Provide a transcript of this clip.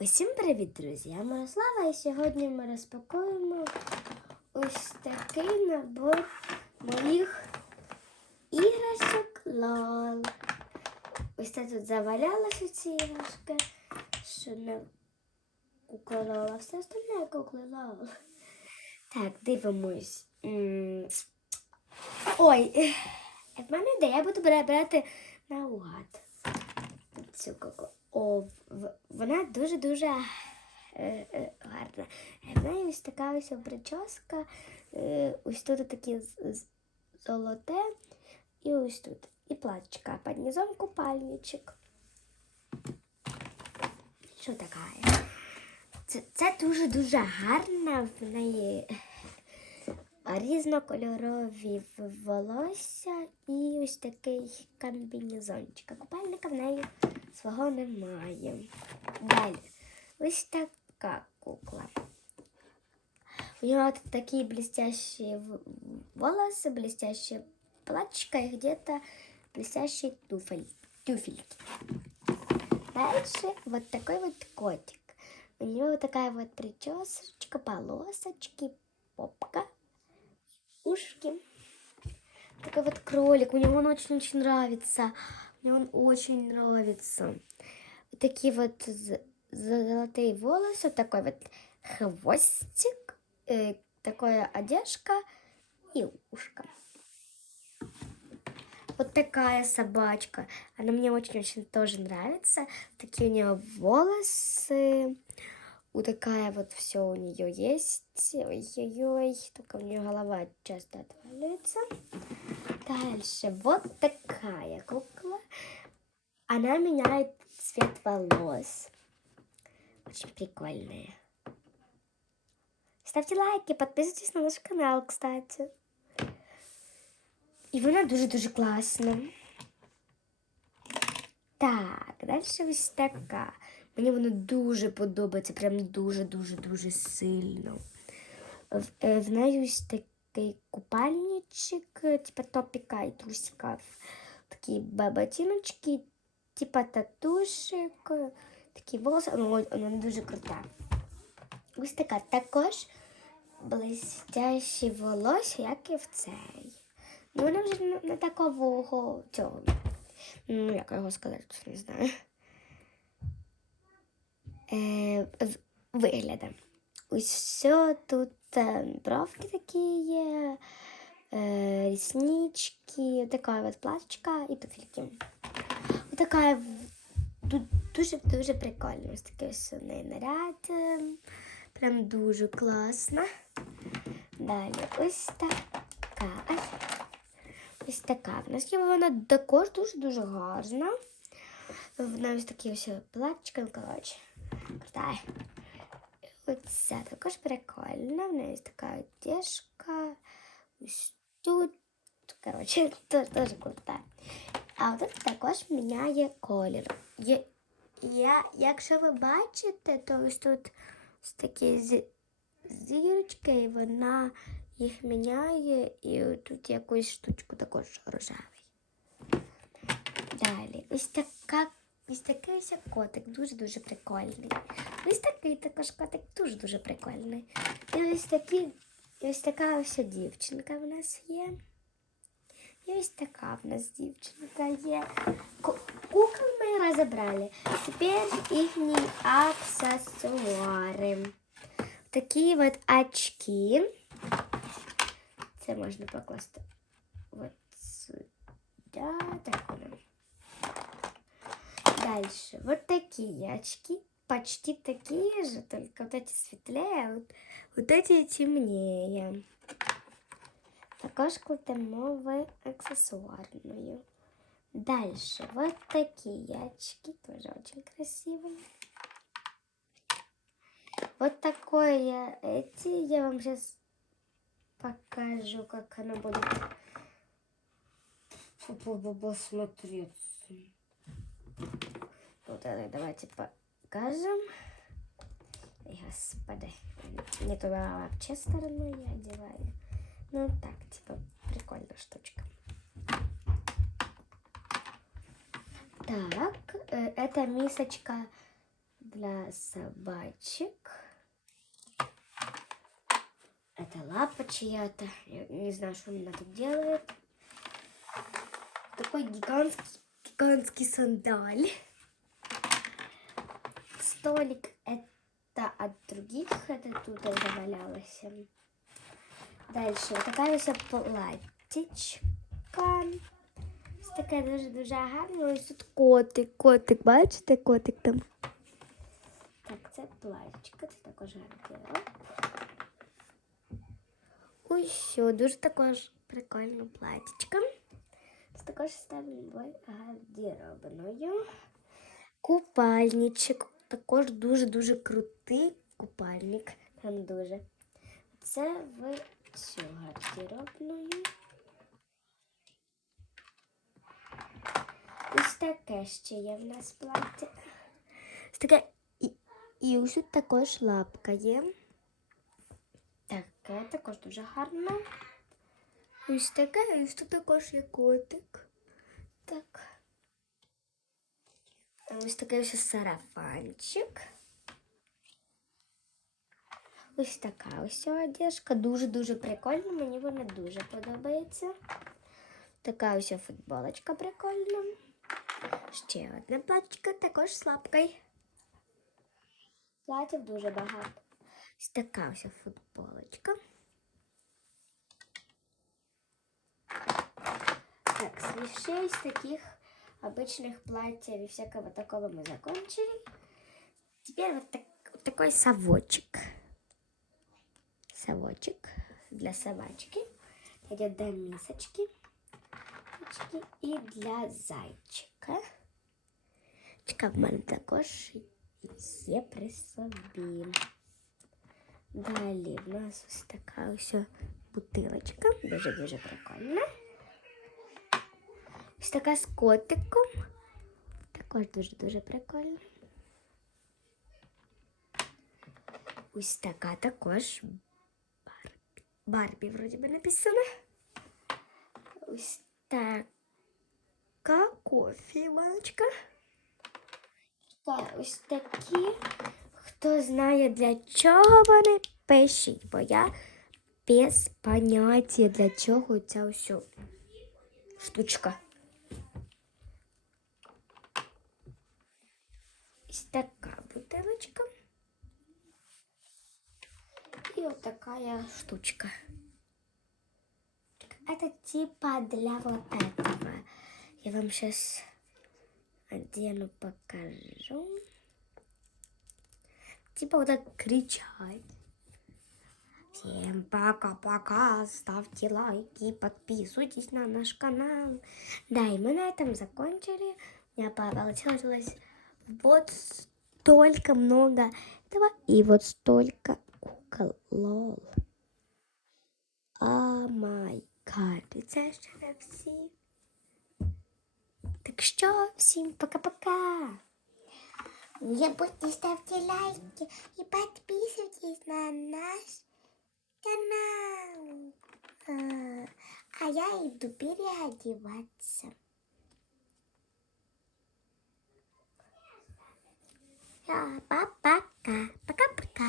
Усім привіт, друзі! Я Мирослава і сьогодні ми розпакуємо ось такий набор моїх іграшок лол. Ось це тут завалялися ці іграшки, що не кукла все остальне кукли лол. Так, дивимось. Ой, в мене ідея, я буду бра- брати наугад цю куклу. О, вона дуже-дуже е, е, гарна. Е, В неї ось така ось прическа, ось тут з- золоте, і ось тут. І під низом купальничок. Що така? Це, це дуже-дуже гарна в неї різнокольорові волосся і ось такий комбінезончик. Купальника в неї свого немає. Далі. Ось така кукла. У нее вот такие блестящие волосы, блестящая платьишко и где-то блестящие туфель, тюфельки. Дальше вот такой вот котик. У него вот такая вот причесочка, полосочки, попка, ушки. Такой вот кролик. У него он очень-очень нравится. Мне он очень нравится. Такие вот золотые волосы, такой вот хвостик, э, такая одежка и ушко. Вот такая собачка. Она мне очень-очень тоже нравится. Такие у нее волосы. Вот такая вот все у нее есть. Ой-ой-ой. Только у нее голова часто отваливается. Дальше. Вот такая кукла. Она меняет цвет волос. Очень прикольная. Ставьте лайки, подписывайтесь на наш канал, кстати. І вона дуже-дуже класна. Так, далі ось така. Мені вона дуже подобається, прям дуже-дуже-дуже сильно. В, е, в неї ось Такий купальничок, е, типа топіка і трусика. Такі бабатіночки, типа татушек, е, такі волоси. Ну, ой, дуже крута. Ось така також блестящі волосся, як і в цей. Ну, вона вже не, такого цього. Ну, як його сказати, не знаю. Е, вигляда. Ось все тут е, бровки такі є, е, ріснички, така от платочка і туфельки. Ось така тут дуже-дуже прикольно. Ось такий у наряд. е, Прям дуже класно. Далі ось така. Ось така. В нас є вона також дуже-дуже гарна. Вона ось такі ось платчика, ну, коротше. Крута. Оце також прикольно. В неї ось така одежка. Ось тут. Коротше, теж дуже крута. А от також міняє колір. Є, я, якщо ви бачите, то ось тут ось такі зі- зірочки, і вона їх міняє, і тут якусь штучку також рожевий. Далі, ось така, ось такий ось котик, дуже-дуже прикольний. Ось такий також котик дуже-дуже прикольний. І ось такі, і ось така ось дівчинка в нас є. І ось така в нас дівчинка є. Ку- Кукол ми розібрали. Тепер їхні аксесуари. Такі от очки. Це можна покласти от сюди. Так воно. Дальше. Вот такие очки. Почти такие же, только вот эти светлее, а вот, вот эти темнее. Також кладемо в аксессуарную. Дальше. Вот такие очки. Тоже очень красивые. Вот такое эти. Я вам сейчас покажу, как оно будет посмотреться. Вот это давайте покажем. Господи, не туда вообще стороной я одеваю. Ну так, типа, прикольная штучка. Так, э, это мисочка для собачек. Это лапа чья-то. Не знаю, что она тут делает. Такой гигантский, гигантский сандаль. Столик это от других, это тут завалялось. Дальше вот така ось платтячка. Ось таке дуже-дуже гарне. Ось тут котик. Котик, бачите, котик там. Так, це платтячка, це також гардероб. Ось що, дуже також прикольна платтячка. Це також ставлю гардеробною. Купальничок. Також дуже-дуже крутий купальник. Прям дуже. Це в цю гардеробною. Ось таке ще є в нас плаття. Ось таке. І, і ось тут також лапка є. Таке також дуже гарно. Ось таке, і ось тут також є котик. Так. А Ось такий ось сарафанчик. Ось така ось одежка. Дуже-дуже прикольна. Мені вона дуже подобається. Така ось футболочка прикольна. Ще одна платічка також з лапкою. Платів дуже багато. Ось така ось футболочка. Так, с вещей, с таких обычных платьев и всякого такого мы закончили. Теперь вот, так, вот такой совочек. Совочек для собачки. Идет до мисочки. Мисочки. И для зайчика. Чекав в мене також є при собі. Далі в нас ось така ось бутилочка. Дуже-дуже прикольна. Ось така з котиком. Також дуже-дуже прикольно. Ось така також Барбі. Барбі вроді би написано. Ось така кофівочка. Та ось такі. Хто знає для чого вони, пишіть, бо я без поняття для чого ця ось штучка. Ось така бутилочка. И вот такая штучка. Это типа для вот этого. Я вам сейчас одену, покажу. Типа вот так кричать. Всем пока-пока, ставьте лайки, подписывайтесь на наш канал. Да, и мы на этом закончили. У меня получилось вот столько много этого и вот столько кукол. Лол. О май гад. І це ще не всі. Так що, всім пока-пока. Не забудьте ставьте лайки и подписывайтесь на наш канал. А, А я иду переодеваться. Ya, papa, kak, peka, peka.